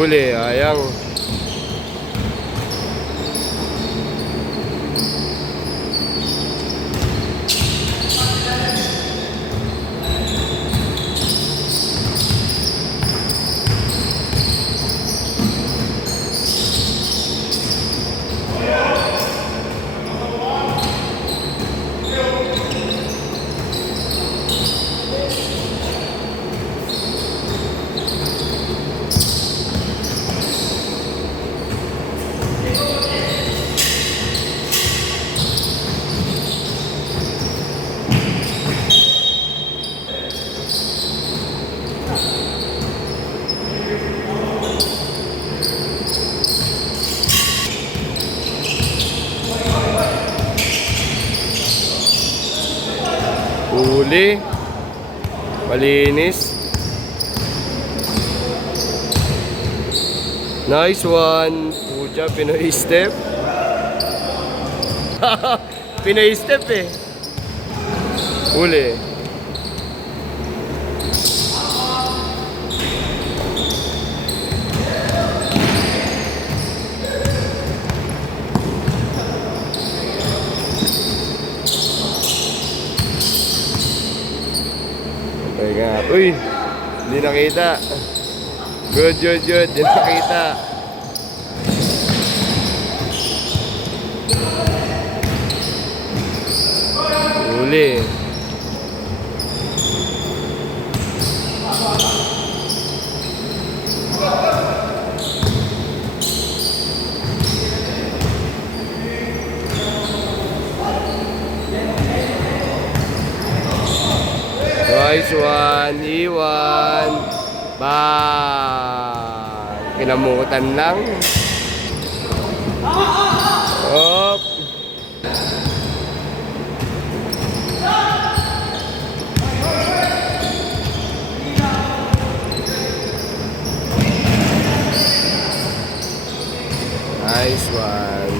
Huli, ayang. Huli. Malinis. Nice one. Pucha, Pinoy step. Pinoy step eh. Huli. Okay nga. Uy, hindi nakita. Good. Hindi nakita. Huli. Nice one, iwan. Bang! Kinamutan lang. Op. Nice one.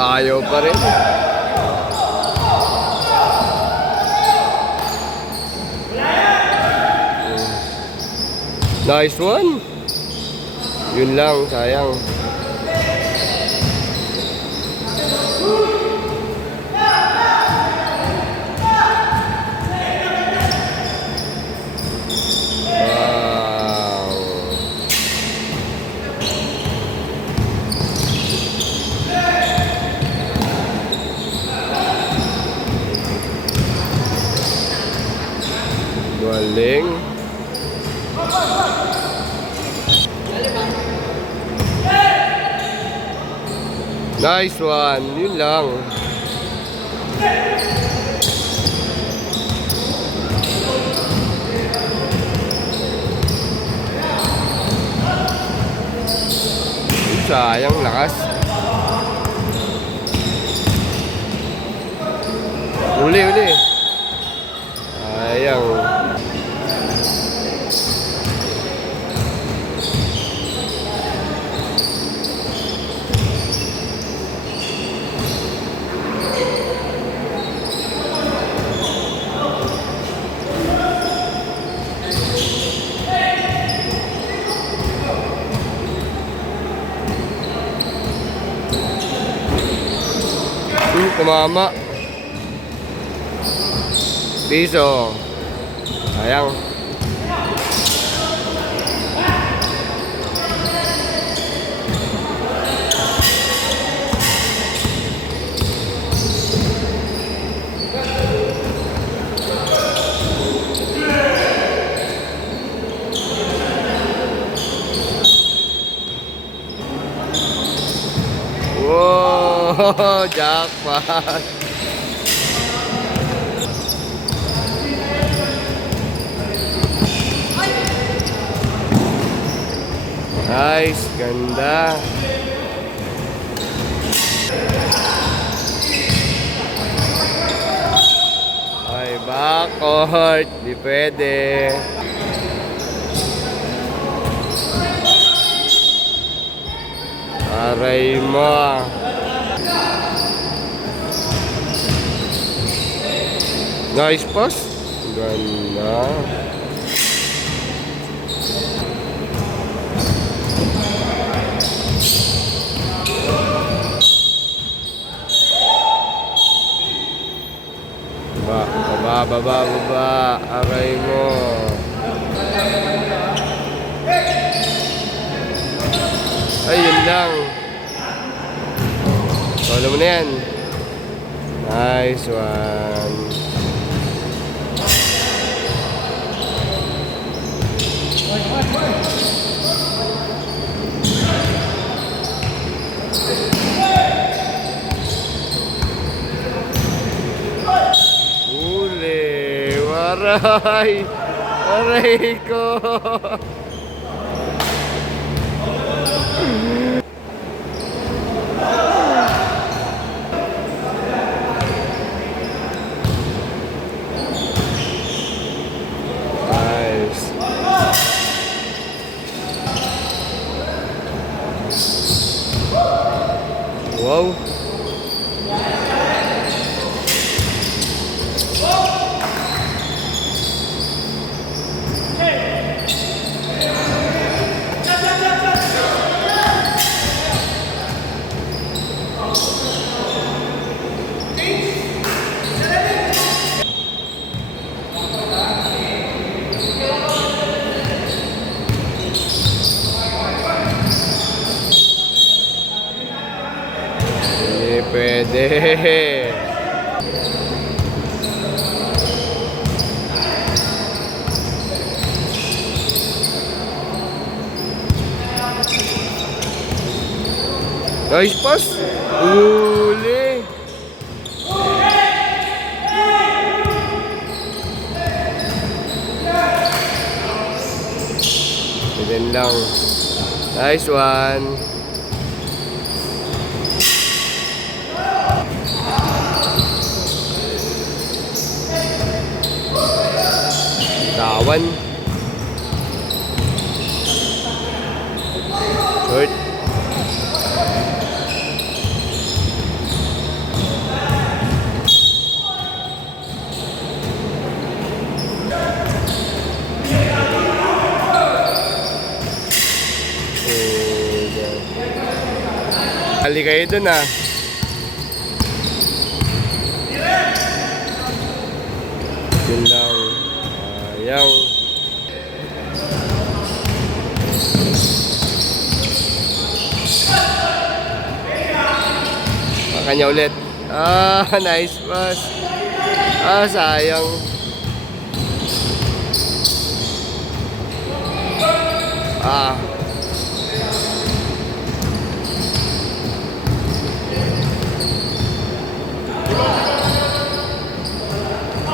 Ayaw pa rin. Nice one. Yun lang, sayang. Galing. Nice one. Yun lang. Sayang lakas. Uli. Sayang. Kumama. Piso. Sayang. Wow, jackpot. Nice, ganda. Ay, backcourt. Di pwede. Aray mo. Nice pass. Ganda. Baba. Aray mo. Ay, yun lang. Solo mo na yan. Nice one. Huli. Waray. Aray ko. Nice. Wow. Hindi pwede. Nice pass. Huli. Ganyan lang. Nice one. Tawan. Short. Ali kayo dun ah. Yun lang. Sayang. Kanya ulit. Nice pass. Sayang.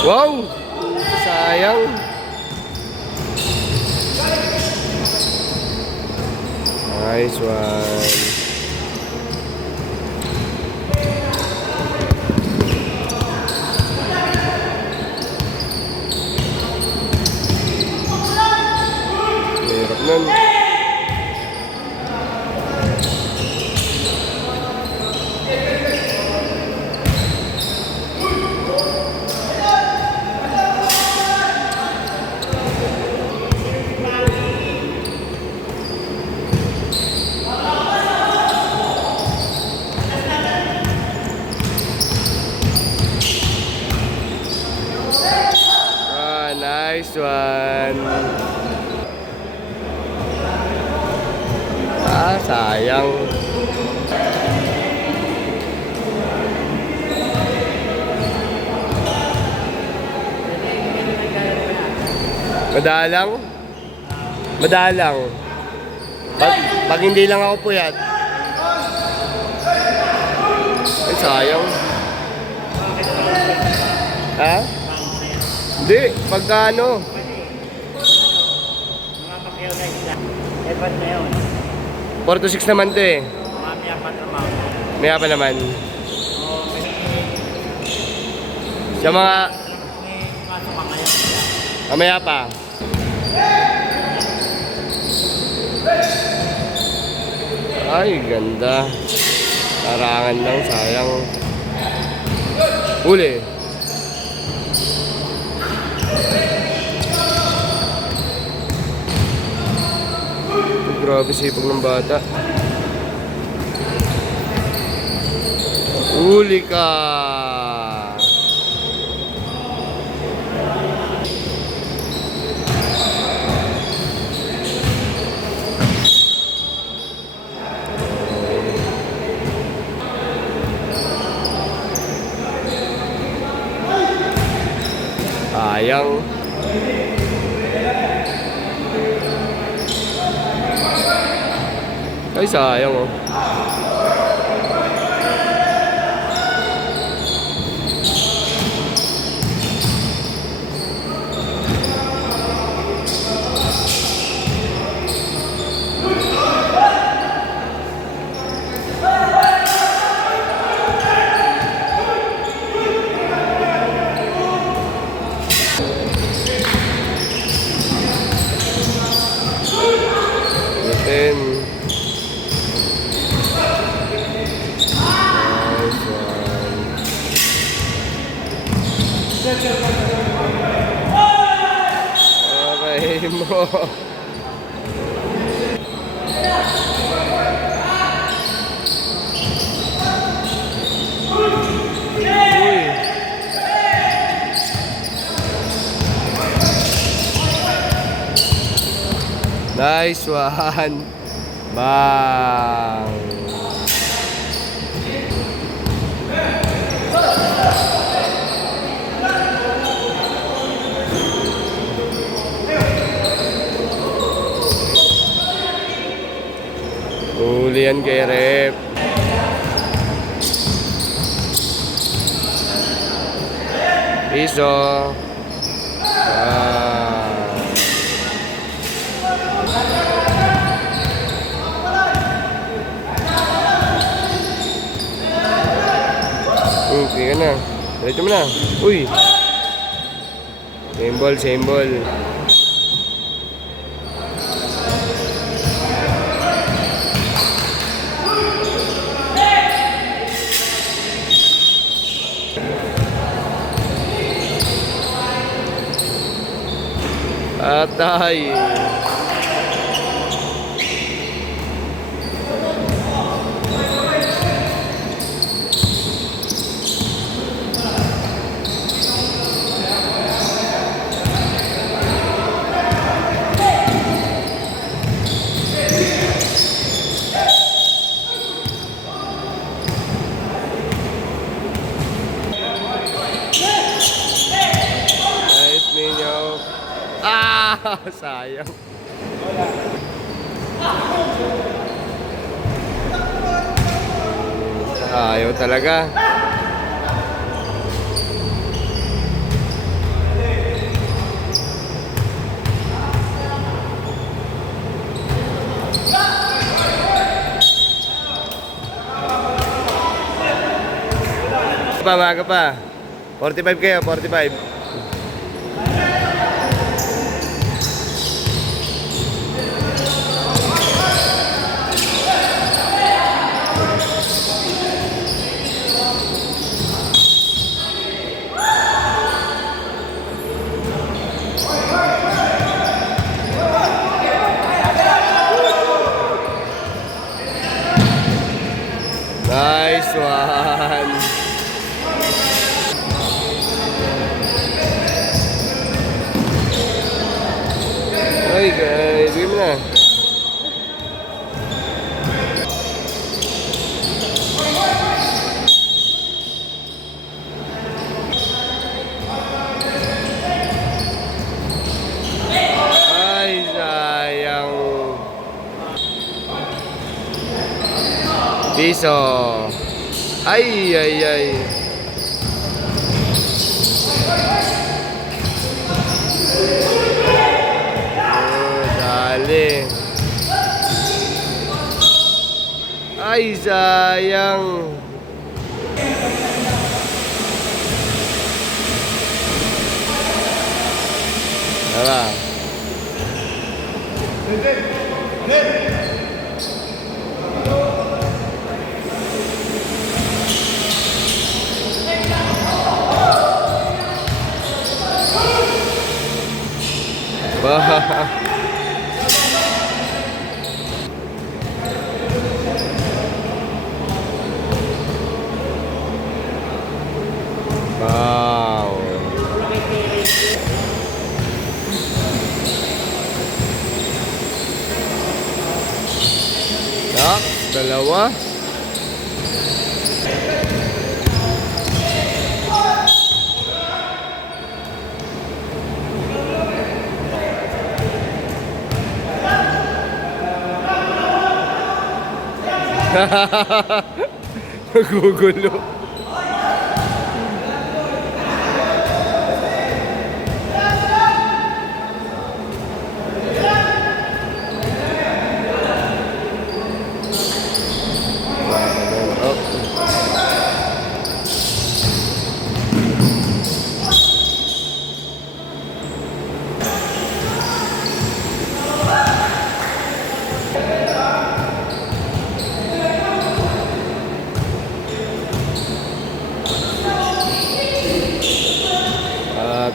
Wow! Sayang. Nice one. Hirap nun. Nice one. Sayang. Madalang. Pag hindi lang ako puyat. Ay, sayang. Ha? Hindi, pagkano? Mga pakyaw na isa. Evan na yun. 4 to 6 naman to eh. Mamaya pa naman. Maya pa naman. Sa mga... Pasok ka ngayon. Mamaya pa. Ay, ganda. Larangan lang, sayang. Huli. Grabe sipag ng bata. Huli ka! Sayang. Ay, sayang oh. Natin. Nice one. Okay mo. Uy. Nice one. Bang. Huli yan kay Rep. Piso. Okay ka na. Diretso mo na. Uy. Same ball, same ball. Atay. Nice ninyo. Sayang. Ayaw talaga. Maga pa. 45 kayo, 45. Nice one. Ay, guys, bigyan mo na. Ay, sayang. Piso. Ay, ay, ay. Dali. Ay, sayang. Tara. Bah. Dalawa. Nagugulo. Oh.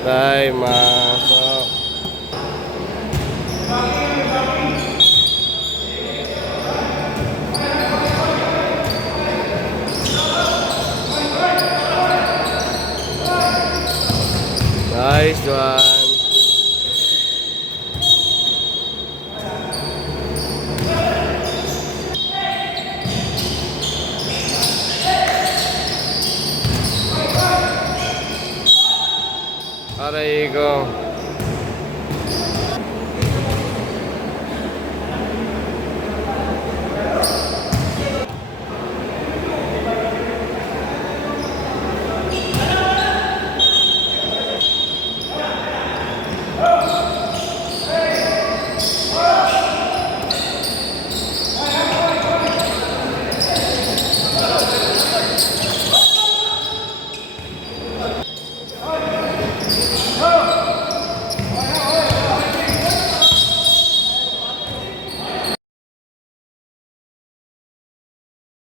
Patay, masok. Nice one. Aray ko.